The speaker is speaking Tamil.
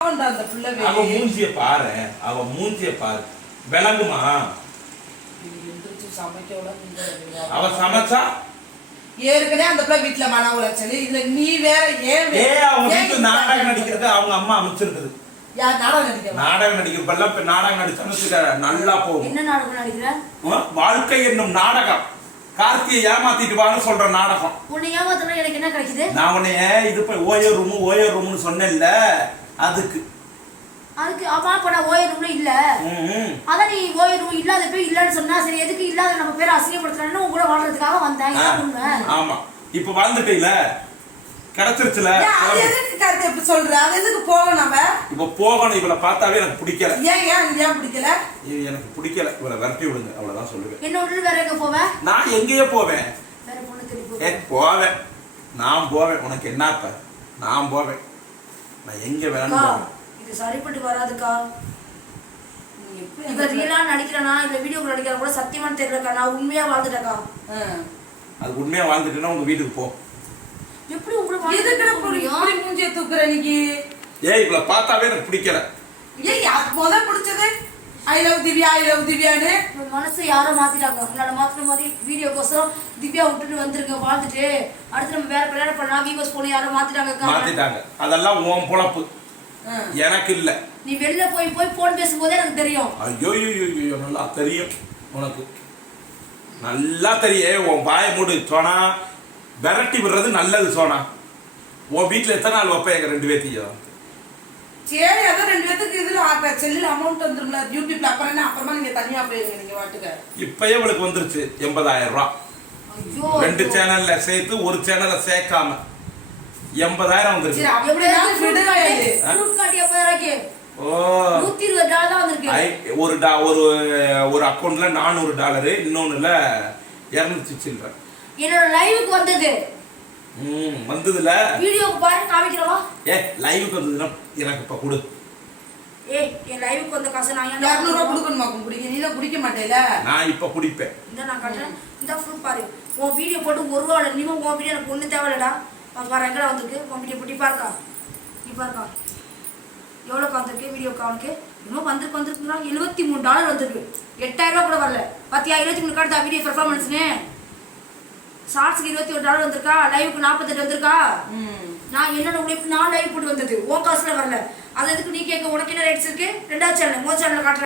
பாவம்டா அந்த பிள்ளை அவ மூஞ்சிய பாரு அவ மூஞ்சிய பாரு. விளங்குமா. அவ சமைச்சா? ஏற்கனவே அந்த பிள்ளை வீட்டுல மன உளைச்சல். இதுல நீ வேற ஏன் அவங்க இப்படி நாடகம்? நடிக்கிறது அவங்க அம்மா அமைச்சிருக்குது நாடகம் நடிக்கிறா நாடகம் நடிக்கிறப்பெல்லாம் இப்ப நாடகம் வச்சுக்க, நல்லா போகும். என்ன நாடகம் நடிக்கிற? வாழ்க்கை என்னும் நாடகம். கார்த்தியை ஏமாத்திட்டு வான்னு சொல்ற நாடகம். உன்னை ஏமாத்தினா எனக்கு என்ன கிடைக்குது? நான் உன்னைய இது போய் ஓயோ ரூமு ஓயோ ரூம்னு சொன்னேன்ல. அதுக்கு. அதுக்கு அம்மா அப்ப நான் ஓய ரூம்ல இல்ல. அதான் நீ ஓய ரூம் இல்லாத போய் இல்லன்னு சொன்னா சரி எதுக்கு இல்லாத நம்ம பேரை அசிங்கப்படுத்துறேன்னு உங்க கூட வாழ்றதுக்காக வந்தேன். ஆமா. இப்ப வாழ்ந்துட்டீல கிடைச்சிருச்சுல? அது எதுக்கு கருத்து எப்படி சொல்ற? அது எதுக்கு போகணும் நம்ம இப்ப போகணும் இவளை பார்த்தாவே எனக்கு பிடிக்கல. ஏன் ஏன் ஏன் பிடிக்கல? இது எனக்கு பிடிக்கல. இவளை விரட்டி விடுங்க. அவ்வளவுதான் சொல்லுவேன். என்ன விட்டு வேற எங்க போவேன் நான் எங்கேயோ போவேன். வேற பொண்ணு போவேன். நான் போவேன். உனக்கு என்னப்ப நான் போவேன். நான் எங்க வேணாலும் இது சரிப்பட்டு வராதுக்கா. நீ எப்படி இப்ப அந்த- ரியலா நடிக்கிறனா இல்ல வீடியோ நடிக்கிற கூட சத்தியமான தெரியலக்கா. நான் உண்மையா வாழ்ந்துட்டேக்கா. அது உண்மையா வாழ்ந்துட்டுன்னா உங்க வீட்டுக்கு போ. எப்படி உங்களை எதுக்குடா இப்படி மூஞ்சிய தூக்குற இன்னைக்கு? ஏய் இவளை பார்த்தாவே எனக்கு பிடிக்கல. ஏய் அது முத பிடிச்சது. I love Divya I love திவ்யான்னு மனசை யாரோ மாத்திட்டாங்க. உங்களோட மாத்திர மாதிரி வீடியோக்கோசரம் திவ்யா விட்டுட்டு வந்துருங்க வாழ்ந்துட்டு. அடுத்து நம்ம வேற கல்யாணம் பண்ணலாம். வீவர்ஸ் போன யாரோ மாத்திட்டாங்க. மாத்திட்டாங்க. அதெல்லாம் உன் பொழப்பு. எனக்கு இல்ல. நீ வெளில போய் போய் போன் பேசும்போதே எனக்கு தெரியும். ஐயோ ஐயோ நல்லா தெரியும் உனக்கு. நல்லா தெரியும் உன் வாயை மூடு சோனா. விரட்டி விடுறது நல்லது சோனா. உன் வீட்டுல எத்தனை நாள் வைப்ப எங்க ரெண்டு பேர்த்தையும்? சரி பேத்துக்கு இதுல ஆட்ட? செல்லுல அமௌண்ட் வந்துரும்ல. யூடியூப்ல அப்புறம் என்ன? அப்புறமா நீங்க தனியா போயிருங்க நீங்க வாட்டுக்க. இப்பயே இவளுக்கு வந்துருச்சு. எண்பதாயிரம் ரூபாய் ஐயோ. ரெண்டு சேனல்ல சேர்த்து ஒரு சேனல்ல சேர்க்காம எண்பதாயிரம் வந்திருக்கு. ஒரு டா ஒரு ஒரு அக்கௌண்ட்ல நானூறு டாலரு இன்னொன்னுல இருநூத்தி சில்லற. என்னோட லைவுக்கு வந்தது. ம் வந்ததுல? வீடியோக்கு பாரு காமிக்கிறவா? ஏ லைவுக்கு வந்ததுன்னா எனக்கு இப்ப கொடு. ஏய் என் லைவுக்கு வந்த காசு நான் ஏன் இரநூறுவா கொடுக்கணுமா? குடிக்க நீ தான் குடிக்க மாட்டேல? நான் இப்ப குடிப்பேன். இந்த நான் காட்டுறேன். இந்த ப்ரூஃப் பாரு. உன் வீடியோ போட்டு ஒரு ரூபா இனிமே உன் வீடியோ எனக்கு ஒன்றும் தேவையில்லடா. பாரு எங்கடா வந்திருக்கு? உன் வீடியோ போட்டு பாருக்கா. நீ பாருக்கா. எவ்வளோ வந்திருக்கு வீடியோக்கு அவனுக்கு? இன்னும் வந்திருக்கு வந்திருக்குன்னா எழுபத்தி மூணு டாலர் வந்திருக்கு. எட்டாயிரம் ரூபா கூட வரல. பாத்தியா இருபத்தி மூணு காட்டுதா வீடியோ பெர்ஃபார்மன்ஸ்னு ஷார்ட்ஸ்க்கு இருபத்தி ஒரு டாலர் வந்திருக்கா? லைவுக்கு நாற்பத்தெட்டு வந்திருக்கா? ம். நான் என்னோட உழைப்பு நான் லைவ் போட்டு வந்தது. உன் காசுல வரல. அது எதுக்கு நீ கேட்க? உனக்கு என்ன ரைட்ஸ் இருக்கு? ரெண்டாவது சேனல் முதல் சேனல் காட்டுறேன்